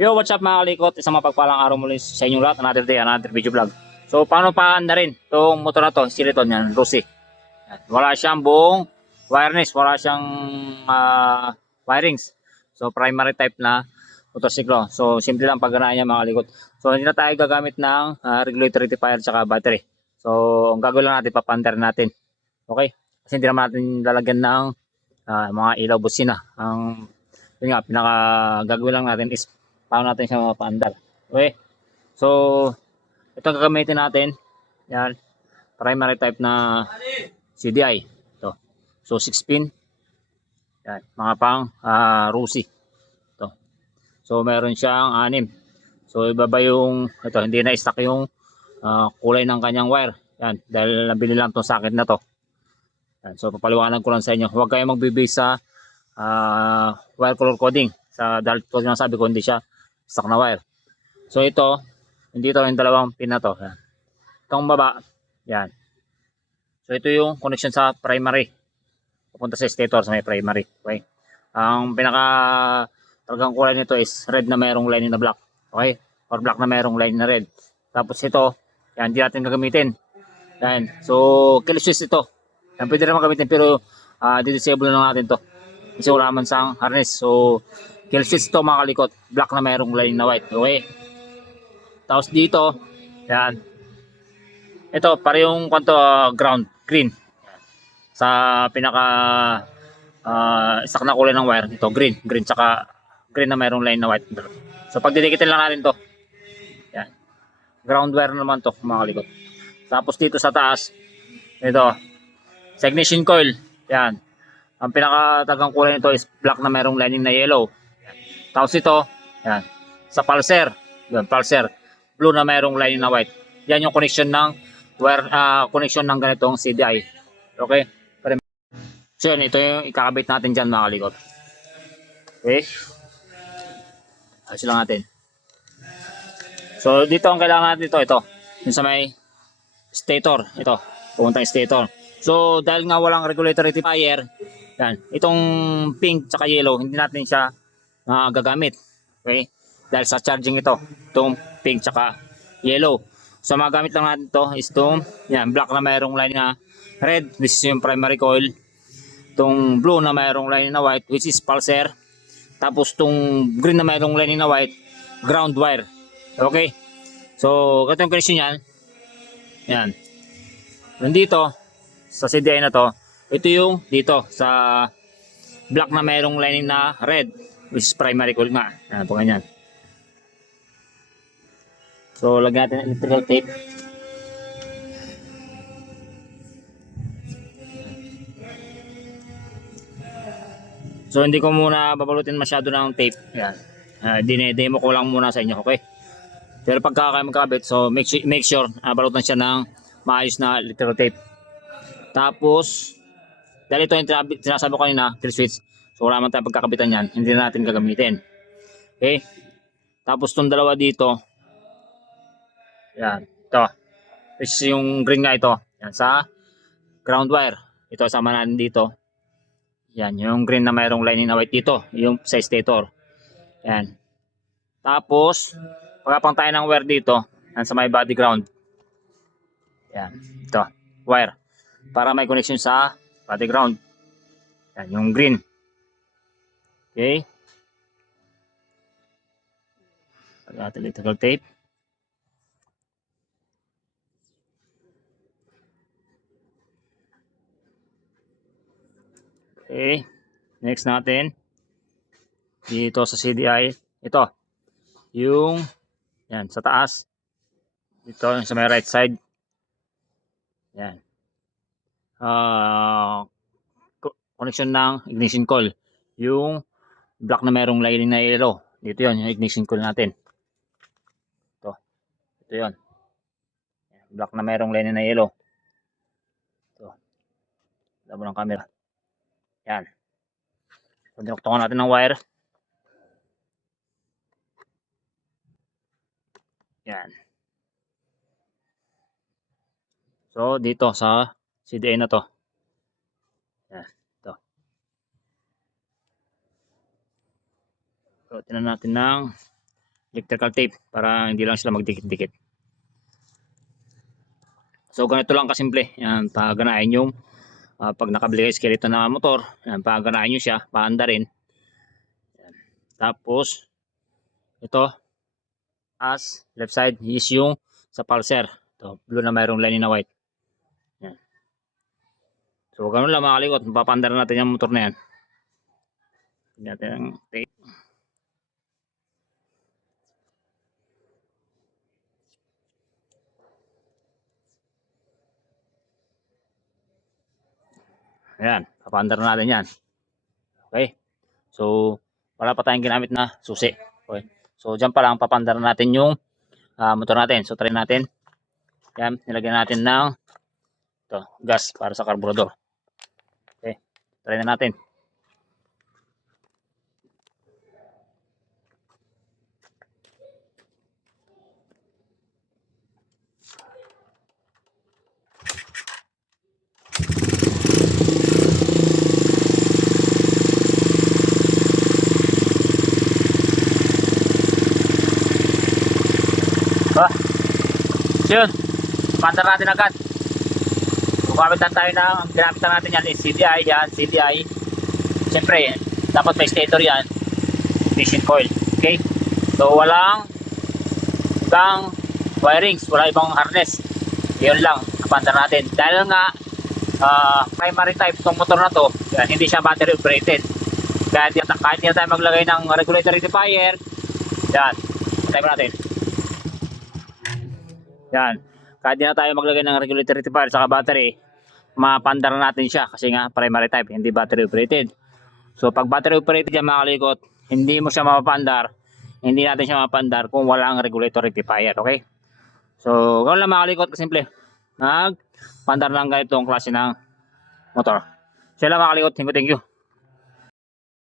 Yo, what's up mga kalikot? Isang mapagpalang araw muli sa inyong lahat. Another day, another video vlog. So, paano pa na rin itong motor na to? Siliton yan, Rusi. Yan. Wala siyang buong wireless. Wala siyang wirings. So, primary type na motorsiklo. So, simple lang pagganaan niya mga kalikot. So, hindi na tayo gagamit ng regulator rectifier at battery. So, ang gagawin lang natin, papander natin. Okay? Kasi hindi naman natin lalagyan ng mga ilaw busina. Yun nga, pinaka gagawin lang natin is paano natin siya mapaandar. Okay? So, ito gagamitin natin. Yan. Primary type na CDI. Ito. So, 6 pin. Yan. Mga pang Rusi. Ito. So, meron siyang 6. So, ibaba yung, ito, hindi na stock yung kulay ng kanyang wire. Yan. Dahil nabili lang itong socket na to. Yan. So, papaliwanag ko lang sa inyo. Huwag kayong magbibase sa wire color coding. Dahil ito yung sabi ko, hindi siya stock na wire. So ito, hindi ito yung dalawang pin na to. Yan. Itong baba, yan. So ito yung connection sa primary. Pupunta sa stator sa may primary. Okay? Ang pinaka talagang kulay nito is red na mayroong line na black. Okay? Or black na mayroong line na red. Tapos ito, yan, hindi natin gagamitin. Yan. So, kill switch ito. Yan, pwede naman gamitin pero di-disable na natin to. Kasi wala man sang harness. So, kill switch to mga kalikot. Black na mayroong line na white. Okay? Tapos dito, yan. Ito, parehong kwanto ground, green. Sa pinaka stock na kulay ng wire, ito green. Green, tsaka green na mayroong line na white. So, pag didikitin lang natin to. Yan. Ground wire naman to mga kalikot. Tapos dito sa taas, ito, sa ignition coil. Yan. Ang pinakatagang kulay nito is black na mayroong lining na yellow. Yan. Tapos ito, yan, sa pulser, yan, pulser, blue na mayroong lining na white. Yan yung connection ng wire, connection ng ganitong CDI. Okay? So yan, ito yung ikakabit natin dyan mga kalikot. Okay? Ayos lang natin. So dito ang kailangan natin ito, yung sa may stator, ito, pumunta stator. So dahil nga walang regulator rectifier, yan, itong pink tsaka yellow, hindi natin siya gagamit. Okay? Dahil sa charging ito, itong pink tsaka yellow. So magamit lang natin ito is itong yan, black na mayroong line na red, which is yung primary coil. Itong blue na mayroong line na white, which is pulser. Tapos itong green na mayroong line na white, ground wire. Okay? So, ito yung connection yan. Yan. Nandito, sa CDI na to, ito yung dito, sa black na mayroong lining na red, which is primary coil nga. Yan, po ganyan. So, lagyan natin ng electrical tape. So, hindi ko muna babalutin masyado ng tape. Yan. Dine-demo ko lang muna sa inyo, okay? Pero pagka kayo magkabit, so make sure balutan siya ng maayos na electrical tape. Tapos, dahil ito yung sinasabi ko kanina, kill switch. So, wala man tayong pagkakabitan yan, hindi na natin gagamitin. Okay? Tapos, itong dalawa dito, yan, ito. Which is yung green nga ito. Yan, sa ground wire. Ito, sama natin dito. Yan, yung green na mayroong lining na white dito. Yung sa stator. Yan. Tapos, pagkapang tayo ng wire dito, yan sa may body ground. Yan, ito, wire. Para may connection sa body ground. Yan, yung green. Okay. Pagkat electrical tape. Okay. Next natin. Dito sa CDI. Ito. Yung, yan, sa taas. Dito, sa may right side. Yan. Connection ng ignition coil. Yung black na merong lining na yellow. Dito yon yung ignition coil natin. Ito yon. Black na merong lining na yellow. Ito. Labo ng camera. Yan. So, dinuktungan natin ng wire. Yan. So, dito sa CDI na to. Yan. Ito. So, tinan natin ng electrical tape para hindi lang sila magdikit-dikit. So ganito lang kasimple. Yan, paganahin yung pag nakabili kayo skeleton na motor, yan, paganahin nyo siya, paandarin. Yan. Tapos ito as left side is yung sa pulser. Ito, blue na mayroong line na white. Yan. So ganun lang mga kalikot, papaandar natin yung motor na yan. Natin ang tape. Ayan, papaandar natin yan. Okay. So, wala pa tayong ginamit na susi. Okay. So, dyan pa lang papaandar natin yung motor natin. So, try natin. Yan, nilagyan natin ng gas para sa carburetor. Okay. Try na natin. So yun, paandar natin agad. Gumamit lang tayo ng, ang ginamit lang natin yan is CDI, yan, CDI. Siyempre, dapat may stator yan, ignition coil. Okay? So walang ibang wirings, wala ibang harness. Yun lang, paandar natin. Dahil nga, primary type itong motor na to, yan, hindi siya battery operated. Kahit hindi na tayo maglagay ng regulator rectifier, yan, patay mo natin. Yan. Kahit di na tayo maglagay ng regulator rectifier sa battery, mapandar natin siya kasi nga primary type, hindi battery operated. So pag battery operated yan mga kalikot, hindi mo siya mapapandar, hindi natin siya mapandar kung wala ang regulator rectifier, okay? So ganoon lang mga kalikot, kasimple. Nagpandar lang ganitong klase ng motor. So lang mga kalikot, thank you.